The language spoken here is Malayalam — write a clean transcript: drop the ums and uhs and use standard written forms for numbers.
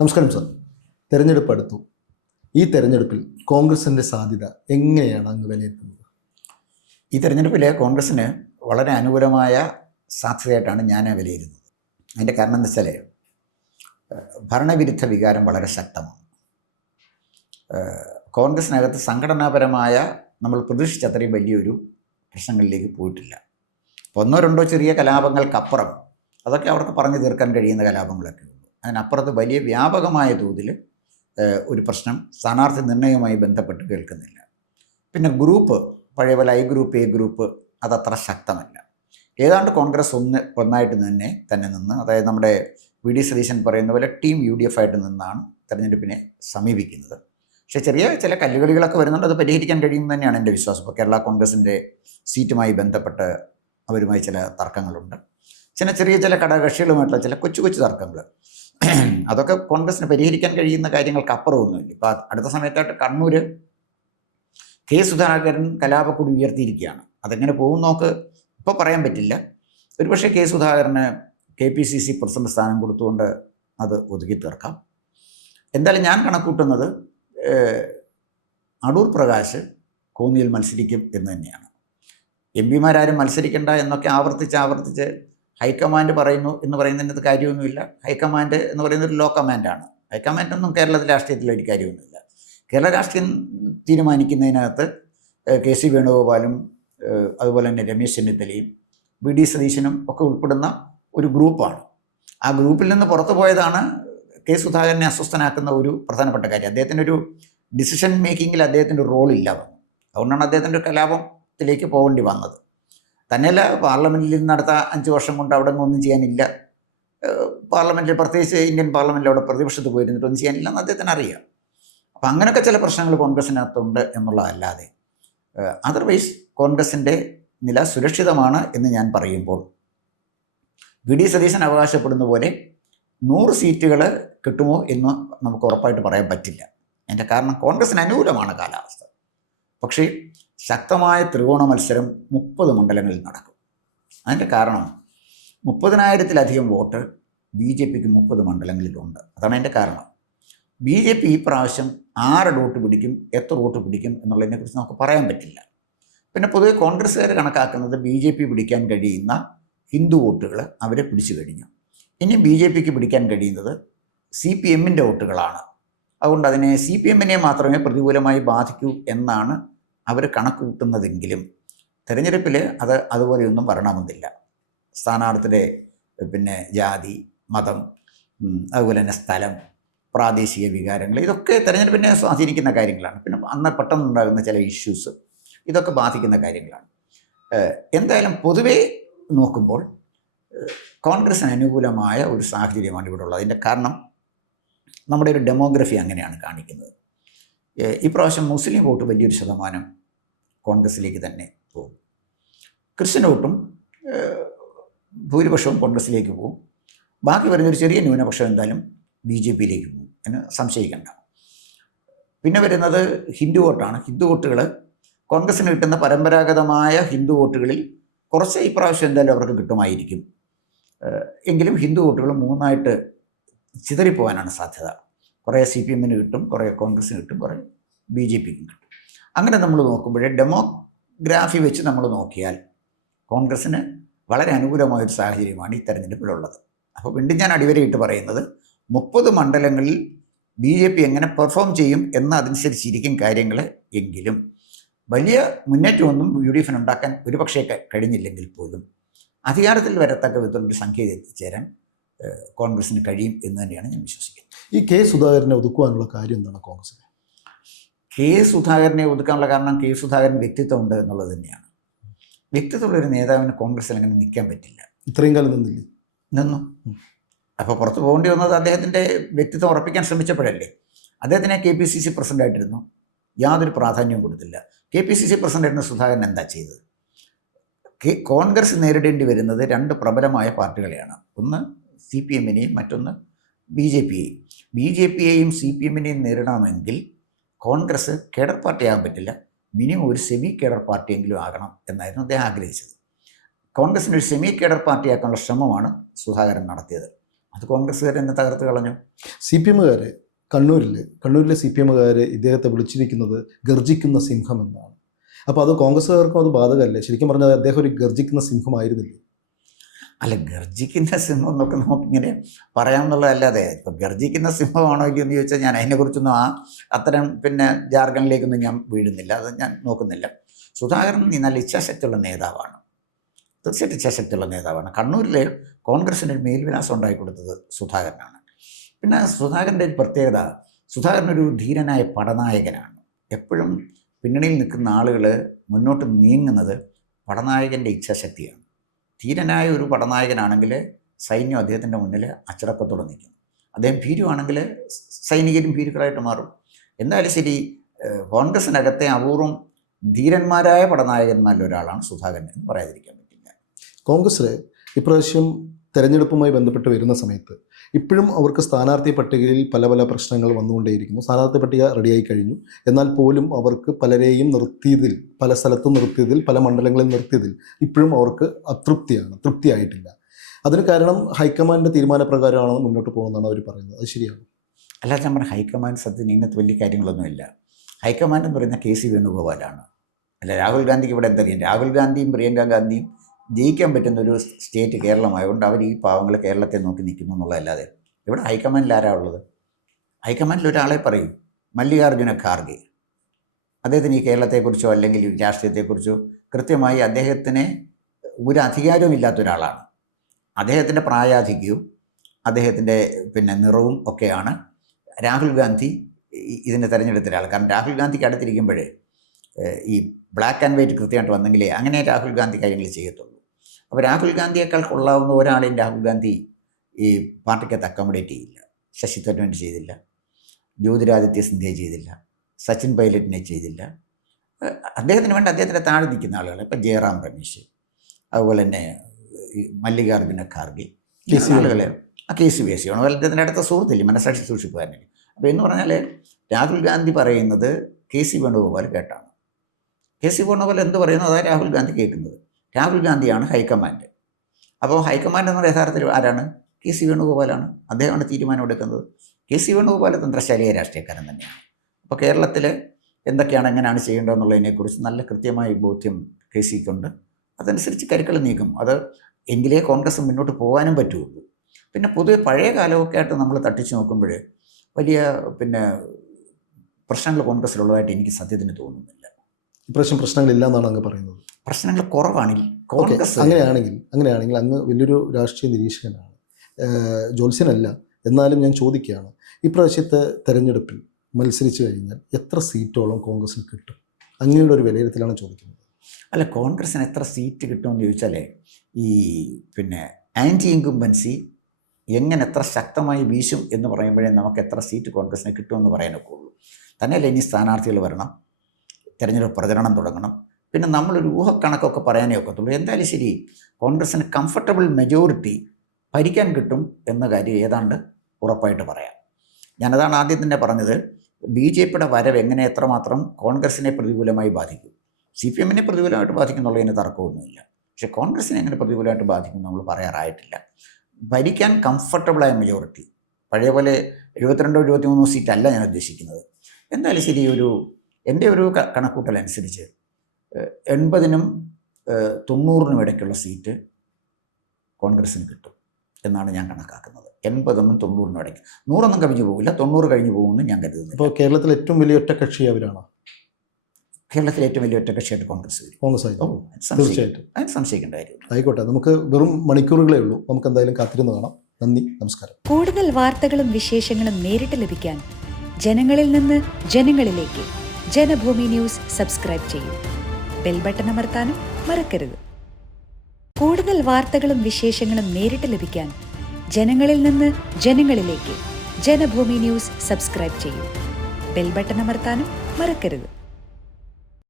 നമസ്കാരം സർ. തെരഞ്ഞെടുപ്പ് അടുത്തു. ഈ തെരഞ്ഞെടുപ്പിൽ കോൺഗ്രസിൻ്റെ സാധ്യത എങ്ങനെയാണ് അങ്ങ് വിലയിരുത്തുന്നത്? ഈ തെരഞ്ഞെടുപ്പിൽ കോൺഗ്രസ്സിന് വളരെ അനുകൂലമായ സാധ്യതയായിട്ടാണ് ഞാൻ വിലയിരുത്തുന്നത്. അതിൻ്റെ കാരണം എന്താ വെച്ചാൽ ഭരണവിരുദ്ധ വികാരം വളരെ ശക്തമാണ്. കോൺഗ്രസ്സിനകത്ത് സംഘടനാപരമായ നമ്മൾ പ്രതീക്ഷിച്ച അത്രയും വലിയൊരു പ്രശ്നങ്ങളിലേക്ക് പോയിട്ടില്ല. ഒന്നോ രണ്ടോ ചെറിയ കലാപങ്ങൾക്കപ്പുറം അതൊക്കെ അവർക്ക് പറഞ്ഞു തീർക്കാൻ കഴിയുന്ന കലാപങ്ങളൊക്കെ ഉള്ളൂ. അതിനപ്പുറത്ത് വലിയ വ്യാപകമായ തോതിൽ ഒരു പ്രശ്നം സ്ഥാനാർത്ഥി നിർണയവുമായി ബന്ധപ്പെട്ട് കേൾക്കുന്നില്ല. പിന്നെ ഗ്രൂപ്പ് പഴയ പോലെ ഐ ഗ്രൂപ്പ് എ ഗ്രൂപ്പ് അതത്ര ശക്തമല്ല. ഏതാണ്ട് കോൺഗ്രസ് ഒന്നായിട്ട് തന്നെ നിന്ന്, അതായത് നമ്മുടെ വി ഡി സതീശൻ പറയുന്ന പോലെ ടീം UDF ആയിട്ട് നിന്നാണ് തെരഞ്ഞെടുപ്പിനെ സമീപിക്കുന്നത്. പക്ഷേ ചെറിയ ചില കല്ലുകളികളൊക്കെ വരുന്നുണ്ട്. അത് പരിഹരിക്കാൻ കഴിയും തന്നെയാണ് എൻ്റെ വിശ്വാസം. ഇപ്പോൾ കേരള കോൺഗ്രസിൻ്റെ സീറ്റുമായി ബന്ധപ്പെട്ട് അവരുമായി ചില തർക്കങ്ങളുണ്ട്. ചെറിയ ഘടകകക്ഷികളുമായിട്ടുള്ള ചില കൊച്ചു തർക്കങ്ങൾ, അതൊക്കെ കോൺഗ്രസിന് പരിഹരിക്കാൻ കഴിയുന്ന കാര്യങ്ങൾക്ക് അപ്പുറമൊന്നുമില്ല. ഇപ്പോൾ അടുത്ത സമയത്തായിട്ട് കണ്ണൂർ കെ സുധാകരൻ കലാപക്കൊടി ഉയർത്തിയിരിക്കുകയാണ്. അതെങ്ങനെ പോകും നോക്ക് ഇപ്പോൾ പറയാൻ പറ്റില്ല. ഒരുപക്ഷെ കെ സുധാകരന് KPCC പ്രസിഡന്റ് സ്ഥാനം കൊടുത്തുകൊണ്ട് അത് ഒതുക്കി തീർക്കാം. എന്തായാലും ഞാൻ കണക്കൂട്ടുന്നത് അടൂർ പ്രകാശ് കോന്നിയിൽ മത്സരിക്കും എന്ന് തന്നെയാണ്. MP മാരാരും മത്സരിക്കേണ്ട എന്നൊക്കെ ആവർത്തിച്ച് ഹൈക്കമാൻഡ് പറയുന്നു എന്ന് പറയുന്നതിനകത്ത് കാര്യമൊന്നുമില്ല. ഹൈക്കമാൻഡ് എന്ന് പറയുന്നത് ഒരു ലോ കമാൻഡാണ്. ഹൈക്കമാൻഡൊന്നും കേരളത്തിലെ രാഷ്ട്രീയത്തിൽ ഒരു കാര്യമൊന്നുമില്ല. കേരള രാഷ്ട്രീയം തീരുമാനിക്കുന്നതിനകത്ത് KC വേണുഗോപാലും അതുപോലെ തന്നെ രമേശ് ചെന്നിത്തലയും വി ഡി സതീശനും ഒക്കെ ഉൾപ്പെടുന്ന ഒരു ഗ്രൂപ്പാണ്. ആ ഗ്രൂപ്പിൽ നിന്ന് പുറത്തു പോയതാണ് കെ സുധാകരനെ അസ്വസ്ഥനാക്കുന്ന ഒരു പ്രധാനപ്പെട്ട കാര്യം. അദ്ദേഹത്തിനൊരു ഡിസിഷൻ മേക്കിങ്ങിൽ അദ്ദേഹത്തിൻ്റെ ഒരു റോളില്ല വന്നു. അതുകൊണ്ടാണ് അദ്ദേഹത്തിൻ്റെ കലാപത്തിലേക്ക് പോകേണ്ടി വന്നത്. തന്നെയല്ല, പാർലമെൻറ്റിൽ നിന്ന് അടുത്ത 5 വർഷം കൊണ്ട് അവിടെ ഒന്നും ചെയ്യാനില്ല. പാർലമെൻറ്റിൽ, പ്രത്യേകിച്ച് ഇന്ത്യൻ പാർലമെൻറ്റിൽ അവിടെ പ്രതിപക്ഷത്ത് പോയിരുന്നിട്ടൊന്നും ചെയ്യാനില്ല എന്ന് അദ്ദേഹത്തിന് അറിയാം. അപ്പം അങ്ങനെയൊക്കെ ചില പ്രശ്നങ്ങൾ കോൺഗ്രസിനകത്തുണ്ട് എന്നുള്ളതല്ലാതെ അതർവൈസ് കോൺഗ്രസിൻ്റെ നില സുരക്ഷിതമാണ് എന്ന് ഞാൻ പറയുമ്പോൾ വി ഡി സതീശൻ അവകാശപ്പെടുന്ന പോലെ 100 സീറ്റുകൾ കിട്ടുമോ എന്ന് നമുക്ക് ഉറപ്പായിട്ട് പറയാൻ പറ്റില്ല. അതിൻ്റെ കാരണം കോൺഗ്രസിന് അനുകൂലമാണ് കാലാവസ്ഥ. പക്ഷേ ശക്തമായ ത്രികോണ മത്സരം 30 മണ്ഡലങ്ങളിൽ നടക്കും. അതിൻ്റെ കാരണം 30,000-ലധികം വോട്ട് BJPക്ക് 30 മണ്ഡലങ്ങളിലുണ്ട്. അതാണ് അതിൻ്റെ കാരണം. BJP ഈ പ്രാവശ്യം ആരുടെ വോട്ട് പിടിക്കും, എത്ര വോട്ട് പിടിക്കും എന്നുള്ളതിനെക്കുറിച്ച് നമുക്ക് പറയാൻ പറ്റില്ല. പിന്നെ പൊതുവെ കോൺഗ്രസ്സുകാർ കണക്കാക്കുന്നത് BJP പിടിക്കാൻ കഴിയുന്ന ഹിന്ദു വോട്ടുകൾ അവരെ പിടിച്ചു കഴിഞ്ഞു. ഇനി BJPക്ക് പിടിക്കാൻ കഴിയുന്നത് CPM-ൻ്റെ വോട്ടുകളാണ്. അതുകൊണ്ട് അതിനെ CPM-നെ മാത്രമേ പ്രതികൂലമായി ബാധിക്കൂ എന്നാണ് അവർ കണക്ക് കൂട്ടുന്നതെങ്കിലും തെരഞ്ഞെടുപ്പിൽ അതുപോലെയൊന്നും വരണമെന്നില്ല. സ്ഥാനാർത്ഥിയുടെ ജാതി, മതം, അതുപോലെ തന്നെ സ്ഥലം, പ്രാദേശിക വികാരങ്ങൾ, ഇതൊക്കെ തെരഞ്ഞെടുപ്പിനെ സ്വാധീനിക്കുന്ന കാര്യങ്ങളാണ്. പിന്നെ അന്ന് പെട്ടെന്നുണ്ടാകുന്ന ചില ഇഷ്യൂസ്, ഇതൊക്കെ ബാധിക്കുന്ന കാര്യങ്ങളാണ്. എന്തായാലും പൊതുവേ നോക്കുമ്പോൾ കോൺഗ്രസിന് അനുകൂലമായ ഒരു സാഹചര്യമാണ് ഇവിടെ ഉള്ളത്. അതിൻ്റെ കാരണം നമ്മുടെ ഒരു ഡെമോഗ്രഫി അങ്ങനെയാണ് കാണിക്കുന്നത്. ഇപ്രാവശ്യം മുസ്ലിം വോട്ട് വലിയൊരു ശതമാനം കോൺഗ്രസിലേക്ക് തന്നെ പോകും. ക്രിസ്ത്യൻ വോട്ടും ഭൂരിപക്ഷവും കോൺഗ്രസിലേക്ക് പോകും. ബാക്കി വരുന്നൊരു ചെറിയ ന്യൂനപക്ഷം എന്തായാലും BJPയിലേക്ക് പോകും എന്ന് സംശയിക്കേണ്ട. പിന്നെ വരുന്നത് ഹിന്ദു വോട്ടാണ്. ഹിന്ദു വോട്ടുകൾ കോൺഗ്രസിന് കിട്ടുന്ന പരമ്പരാഗതമായ ഹിന്ദു വോട്ടുകളിൽ കുറച്ച് ഇപ്രാവശ്യം എന്തായാലും അവർക്ക് കിട്ടുമായിരിക്കും. എങ്കിലും ഹിന്ദു വോട്ടുകൾ 3ആയിട്ട് ചിതറിപ്പോകാനാണ് സാധ്യത. കുറേ CPM-ന് കിട്ടും, കുറേ കോൺഗ്രസ്സിന് കിട്ടും, കുറേ BJPക്കും കിട്ടും. അങ്ങനെ നമ്മൾ നോക്കുമ്പോൾ ഡെമോഗ്രാഫി വെച്ച് നമ്മൾ നോക്കിയാൽ കോൺഗ്രസ്സിന് വളരെ അനുകൂലമായൊരു സാഹചര്യമാണ് ഈ തെരഞ്ഞെടുപ്പിലുള്ളത്. അപ്പോൾ വീണ്ടും ഞാൻ അടിവരയിട്ട് പറയുന്നത് 30 മണ്ഡലങ്ങളിൽ BJP എങ്ങനെ പെർഫോം ചെയ്യും എന്നതനുസരിച്ചിരിക്കും കാര്യങ്ങൾ. എങ്കിലും വലിയ മുന്നേറ്റമൊന്നും UDF-ന് ഉണ്ടാക്കാൻ ഒരുപക്ഷേ കഴിഞ്ഞില്ലെങ്കിൽ പോലും അധികാരത്തിൽ വരത്തക്ക വിധത്തിലൊരു സംഖ്യ എത്തിച്ചേരാൻ കോൺഗ്രസിന് കഴിയും എന്ന് തന്നെയാണ് ഞാൻ വിശ്വസിക്കുന്നത്. ഈ കെ സുധാകരനെ ഒതുക്കുവാനുള്ള കാര്യം എന്താണ് കോൺഗ്രസിന്? കെ സുധാകരനെ ഒതുക്കാനുള്ള കാരണം കെ സുധാകരൻ വ്യക്തിത്വമുണ്ട് എന്നുള്ളത് തന്നെയാണ്. വ്യക്തിത്വമുള്ളൊരു നേതാവിന് കോൺഗ്രസിൽ അങ്ങനെ നിൽക്കാൻ പറ്റില്ല. ഇത്രയും കാലം നിന്നു. അപ്പോൾ പുറത്ത് പോകേണ്ടി വന്നത് അദ്ദേഹത്തിൻ്റെ വ്യക്തിത്വം ഉറപ്പിക്കാൻ ശ്രമിച്ചപ്പോഴല്ലേ. അദ്ദേഹത്തിനെ KPCC പ്രസിഡൻ്റായിട്ടിരുന്നു, യാതൊരു പ്രാധാന്യവും കൊടുത്തില്ല. KPCC പ്രസിഡൻ്റായിരുന്ന സുധാകരൻ എന്താ ചെയ്തത്? കോൺഗ്രസ് നേരിടേണ്ടി വരുന്നത് 2 പ്രബലമായ പാർട്ടികളെയാണ്. ഒന്ന് CPM-നെയും മറ്റൊന്ന് BJPയെയും. BJPയെയും CPM-നെയും നേരിടണമെങ്കിൽ കോൺഗ്രസ് കേഡർ പാർട്ടിയാകാൻ പറ്റില്ല, മിനിമം ഒരു സെമി കേഡർ പാർട്ടിയെങ്കിലും ആകണം എന്നായിരുന്നു അദ്ദേഹം ആഗ്രഹിച്ചത്. കോൺഗ്രസിന് ഒരു സെമി കേഡർ പാർട്ടിയാക്കാനുള്ള ശ്രമമാണ് സുധാകരൻ നടത്തിയത്. അത് കോൺഗ്രസ്സുകാർ എന്നെ തകർത്ത് കളഞ്ഞു. CPM-കാർ കണ്ണൂരിലെ CPM-കാർ ഇദ്ദേഹത്തെ വിളിച്ചിരിക്കുന്നത് ഗർജിക്കുന്ന സിംഹം എന്നാണ്. അപ്പോൾ അത് കോൺഗ്രസ്സുകാർക്കും അത് ബാധകമല്ലേ? ശരിക്കും പറഞ്ഞാൽ അദ്ദേഹം ഒരു ഗർജിക്കുന്ന സിംഹമായിരുന്നില്ലേ? അല്ല, ഗർജിക്കുന്ന സിംഹം എന്നൊക്കെ നമുക്കിങ്ങനെ പറയാമെന്നുള്ളതല്ലാതെ ഇപ്പം ഗർജിക്കുന്ന സിംഹമാണോ ഇല്ലയോ എന്ന് ചോദിച്ചാൽ ഞാൻ അതിനെക്കുറിച്ചൊന്നും അത്തരം ജാർഗണിലേക്കൊന്നും ഞാൻ വീഴുന്നില്ല, അത് ഞാൻ നോക്കുന്നില്ല. സുധാകരൻ നല്ല ഇച്ഛാശക്തിയുള്ള നേതാവാണ്, തീർച്ചയായിട്ടും ഇച്ഛാശക്തിയുള്ള നേതാവാണ്. കണ്ണൂരിൽ കോൺഗ്രസിന് ഒരു മേൽവിലാസം ഉണ്ടാക്കി കൊടുത്തത് സുധാകരനാണ്. പിന്നെ സുധാകരൻ്റെ ഒരു പ്രത്യേകത, സുധാകരനൊരു ധീരനായ പടനായകനാണ്. എപ്പോഴും പിന്നണിയിൽ നിൽക്കുന്ന ആളുകൾ മുന്നോട്ട് നീങ്ങുന്നത് പടനായകൻ്റെ ഇച്ഛാശക്തിയാണ്. ധീരനായ ഒരു പടനായകനാണെങ്കിൽ സൈന്യം അദ്ദേഹത്തിൻ്റെ മുന്നിൽ അച്ചടക്കത്തോടെ നിൽക്കും. അദ്ദേഹം ഭീരുവാണെങ്കിൽ സൈനികരും ഭീരുക്കളായിട്ട് മാറും. എന്തായാലും ശരി, കോൺഗ്രസിനകത്തെ അപൂർവം ധീരന്മാരായ പടനായകന്മാരിൽ ഒരാളാണ് സുധാകരൻ എന്ന് പറയാതിരിക്കാൻ പറ്റില്ല. കോൺഗ്രസ് ഇപ്രാവശ്യം തെരഞ്ഞെടുപ്പുമായി ബന്ധപ്പെട്ട് വരുന്ന സമയത്ത് ഇപ്പോഴും അവർക്ക് സ്ഥാനാർത്ഥി പട്ടികയിൽ പല പല പ്രശ്നങ്ങൾ വന്നുകൊണ്ടേയിരിക്കുന്നു. സ്ഥാനാർത്ഥി പട്ടിക റെഡിയായി കഴിഞ്ഞു, എന്നാൽ പോലും അവർക്ക് പലരെയും നിർത്തിയതിൽ, പല സ്ഥലത്തും നിർത്തിയതിൽ, പല മണ്ഡലങ്ങളിൽ നിർത്തിയതിൽ ഇപ്പോഴും അവർക്ക് തൃപ്തിയായിട്ടില്ല. അതിന് കാരണം ഹൈക്കമാൻഡിൻ്റെ തീരുമാനപ്രകാരമാണെന്ന് മുന്നോട്ട് പോകുന്നതാണ് അവർ പറയുന്നത്. അത് ശരിയാണ്? അല്ലാതെ നമ്മുടെ ഹൈക്കമാൻഡ് സത്യത്തിന് ഇങ്ങനത്തെ വലിയ കാര്യങ്ങളൊന്നുമില്ല. ഹൈക്കമാൻഡ് എന്ന് പറയുന്ന KC വേണുഗോപാലാണ്. അല്ല, രാഹുൽ ഗാന്ധിക്ക് ഇവിടെ എന്തറിയാം? രാഹുൽ ഗാന്ധിയും പ്രിയങ്ക ഗാന്ധിയും ജയിക്കാൻ പറ്റുന്ന ഒരു സ്റ്റേറ്റ് കേരളമായതുകൊണ്ട് അവർ ഈ പാവങ്ങൾ കേരളത്തെ നോക്കി നിൽക്കുന്നു എന്നുള്ളതല്ലാതെ ഇവിടെ ഹൈക്കമാൻഡിൽ ആരാ ഉള്ളത്? ഹൈക്കമാൻഡിൽ ഒരാളെ പറയും, മല്ലികാർജുന ഖാർഗെ. അദ്ദേഹത്തിന് ഈ കേരളത്തെക്കുറിച്ചോ അല്ലെങ്കിൽ രാഷ്ട്രീയത്തെക്കുറിച്ചോ കൃത്യമായി അദ്ദേഹത്തിന് ഒരു അധികാരവും ഇല്ലാത്ത ഒരാളാണ്. അദ്ദേഹത്തിൻ്റെ പ്രായാധിക്യവും അദ്ദേഹത്തിൻ്റെ നിറവും ഒക്കെയാണ് രാഹുൽ ഗാന്ധി ഇതിനെ തിരഞ്ഞെടുത്ത ഒരാൾ. കാരണം രാഹുൽ ഗാന്ധിക്ക് അടുത്തിരിക്കുമ്പോഴേ ഈ ബ്ലാക്ക് ആൻഡ് വൈറ്റ് കൃത്യമായിട്ട് വന്നെങ്കിലേ അങ്ങനെ രാഹുൽ ഗാന്ധി കാര്യങ്ങൾ ചെയ്യത്തുള്ളൂ. അപ്പോൾ രാഹുൽ ഗാന്ധിയേക്കാൾ കൊള്ളാവുന്ന ഒരാളെയും രാഹുൽ ഗാന്ധി ഈ പാർട്ടിക്കകത്ത് അക്കോമഡേറ്റ് ചെയ്യില്ല. ശശി തരൂരിനെ ചെയ്തില്ല, ജ്യോതിരാദിത്യ സിന്ധ്യ ചെയ്തില്ല, സച്ചിൻ പൈലറ്റിനെ ചെയ്തില്ല. അദ്ദേഹത്തിന് വേണ്ട അദ്ദേഹത്തിൻ്റെ താഴെ നിൽക്കുന്ന ആളുകൾ, ഇപ്പം ജയറാം രമേശ്, അതുപോലെ തന്നെ മല്ലികാർജുന ഖാർഗെ, ആളുകളെ KC വേണു, അദ്ദേഹത്തിൻ്റെ അടുത്ത സുഹൃത്തില്ലേ, മനസാക്ഷി സൂക്ഷിപ്പുകാരനില്ല. അപ്പോൾ എന്ന് പറഞ്ഞാൽ രാഹുൽ ഗാന്ധി പറയുന്നത് KC വേണുഗോപാൽ കേട്ടാണ്. KC വേണുഗോപാൽ എന്ത് പറയുന്നു അതാണ് രാഹുൽ ഗാന്ധി കേൾക്കുന്നത്. രാഹുൽ ഗാന്ധിയാണ് ഹൈക്കമാൻഡ്. അപ്പോൾ ഹൈക്കമാൻഡ് എന്ന യഥാർത്ഥത്തിൽ ആരാണ്? KC വേണുഗോപാലാണ്. അദ്ദേഹമാണ് തീരുമാനം എടുക്കുന്നത്. KC വേണുഗോപാൽ തന്ത്രശാലിയായ രാഷ്ട്രീയക്കാരൻ തന്നെയാണ്. അപ്പോൾ കേരളത്തിൽ എന്തൊക്കെയാണ്, എങ്ങനെയാണ് ചെയ്യേണ്ടതെന്നുള്ളതിനെക്കുറിച്ച് നല്ല കൃത്യമായ ബോധ്യം KCക്കുണ്ട്. അതനുസരിച്ച് കരുക്കൾ നീക്കും. അത് എങ്കിലേ കോൺഗ്രസ് മുന്നോട്ട് പോകാനും പറ്റുള്ളൂ. പിന്നെ പൊതുവെ പഴയ കാലമൊക്കെ ആയിട്ട് നമ്മൾ തട്ടിച്ച് നോക്കുമ്പോൾ വലിയ പ്രശ്നങ്ങൾ കോൺഗ്രസ്സിലുള്ളതായിട്ട് എനിക്ക് സത്യത്തിന് തോന്നുന്നില്ല. ഇപ്രാവശ്യം പ്രശ്നങ്ങളില്ല എന്നാണ് അങ്ങ് പറയുന്നത്? പ്രശ്നങ്ങൾ കുറവാണ് കോൺഗ്രസ്. അങ്ങനെയാണെങ്കിൽ അങ്ങ് വലിയൊരു രാഷ്ട്രീയ നിരീക്ഷകനാണ്, ജ്യോത്സ്യനല്ല. എന്നാലും ഞാൻ ചോദിക്കുകയാണ്, ഇപ്രാവശ്യത്തെ തെരഞ്ഞെടുപ്പിൽ മത്സരിച്ച് കഴിഞ്ഞാൽ എത്ര സീറ്റോളം കോൺഗ്രസിന് കിട്ടും? അങ്ങനെയുള്ള ഒരു വിലയിരുത്തലാണ് ചോദിക്കുന്നത്. അല്ല, കോൺഗ്രസിന് എത്ര സീറ്റ് കിട്ടുമെന്ന് ചോദിച്ചാൽ ഈ ആൻറ്റി ഇൻകംബൻസി എങ്ങനെ എത്ര ശക്തമായി വീശും എന്ന് പറയുമ്പോഴേ നമുക്ക് എത്ര സീറ്റ് കോൺഗ്രസിന് കിട്ടുമെന്ന് പറയാനൊക്കെ ഉള്ളൂ. തന്നെയല്ല, ഇനി സ്ഥാനാർത്ഥികൾ വരണം, തെരഞ്ഞെടുപ്പ് പ്രചരണം തുടങ്ങണം, പിന്നെ നമ്മളൊരു ഊഹക്കണക്കൊക്കെ പറയാനേ ഒക്കത്തുള്ളൂ. എന്തായാലും ശരി, കോൺഗ്രസിന് കംഫർട്ടബിൾ മെജോറിറ്റി ഭരിക്കാൻ കിട്ടും എന്ന കാര്യം ഏതാണ്ട് ഉറപ്പായിട്ട് പറയാം. ഞാനതാണ് ആദ്യം തന്നെ പറഞ്ഞത്. BJPയുടെ വരവ് എങ്ങനെ എത്രമാത്രം കോൺഗ്രസിനെ പ്രതികൂലമായി ബാധിക്കും. CPM-നെ പ്രതികൂലമായിട്ട് ബാധിക്കുന്നുള്ളതിന് തർക്കമൊന്നുമില്ല. പക്ഷേ കോൺഗ്രസിനെ എങ്ങനെ പ്രതികൂലമായിട്ട് ബാധിക്കും നമ്മൾ പറയാറായിട്ടില്ല. ഭരിക്കാൻ കംഫർട്ടബിളായ മെജോറിറ്റി, പഴയ പോലെ 72-73 സീറ്റല്ല ഞാൻ ഉദ്ദേശിക്കുന്നത്. എന്തായാലും ശരി, എൻ്റെ ഒരു കണക്കൂട്ടലനുസരിച്ച് 80-നും 90-നും ഇടയ്ക്കുള്ള സീറ്റ് കോൺഗ്രസ്സിന് കിട്ടും എന്നാണ് ഞാൻ കണക്കാക്കുന്നത്. 80-നും 90-നും ഇടയ്ക്ക്. 100 കവിഞ്ഞു പോകില്ല, 90 കഴിഞ്ഞു പോകുമെന്ന് ഞാൻ കരുതുന്നു. അപ്പോൾ കേരളത്തിൽ ഏറ്റവും വലിയ ഒറ്റക്കക്ഷി അവരാണ്? കേരളത്തിലെ ഏറ്റവും വലിയ ഒറ്റക്കക്ഷിയായിട്ട് കോൺഗ്രസ് വരും. തീർച്ചയായിട്ടും, അതിന് സംശയിക്കേണ്ട കാര്യമില്ല. ആയിക്കോട്ടെ, നമുക്ക് വെറും മണിക്കൂറുകളേ ഉള്ളൂ. നമുക്ക് എന്തായാലും കാത്തിരുന്ന് കാണാം. നന്ദി, നമസ്കാരം. കൂടുതൽ വാർത്തകളും വിശേഷങ്ങളും നേരിട്ട് ലഭിക്കാൻ ജനങ്ങളിൽ നിന്ന് ജനങ്ങളിലേക്ക് ജനഭൂമി ന്യൂസ് സബ്സ്ക്രൈബ് ചെയ്യൂ. ബെൽ ബട്ടൺ അമർത്താനും മറക്കരുത്. കൂടുതൽ വാർത്തകളും വിശേഷങ്ങളും നേരിട്ട് ലഭിക്കാൻ ജനങ്ങളിൽ നിന്ന് ജനങ്ങളിലേക്ക് ജനഭൂമി ന്യൂസ് സബ്സ്ക്രൈബ് ചെയ്യൂ. ബെൽ ബട്ടൺ അമർത്താനും മറക്കരുത്.